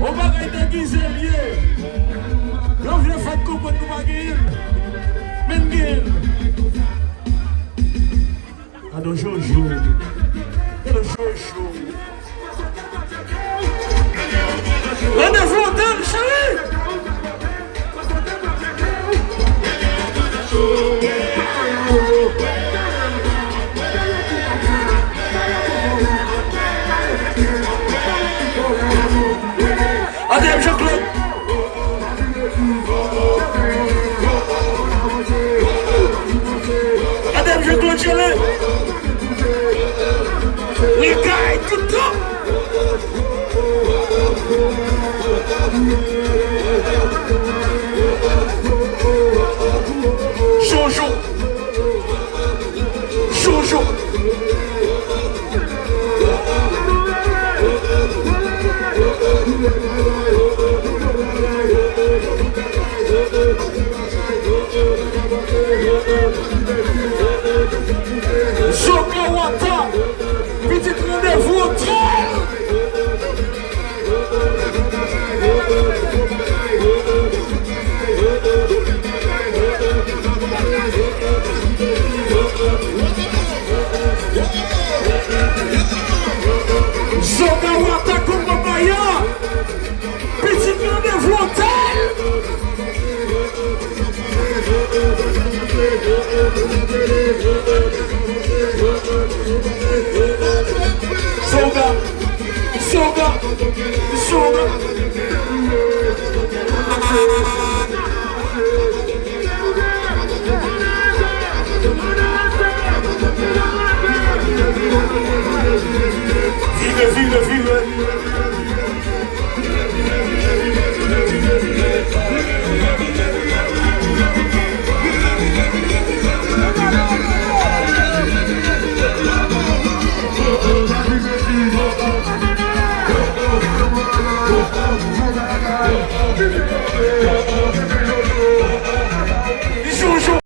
On va déguiser lié. Là, je fais comme nous va gagner. Même gagner. Alors, Jojo. Alors, Jojo. Rendez-vous au temps, chérie. Adem Jean-Claude. Adem Jean-Claude Chelé. Les gars, tout le temps. Jojo. Jojo. Jokawata, petit rendez-vous au train. Jokawata Kombabaya, petit rendez-vous au train. Soga, soga, soga. Vive, vive, vive.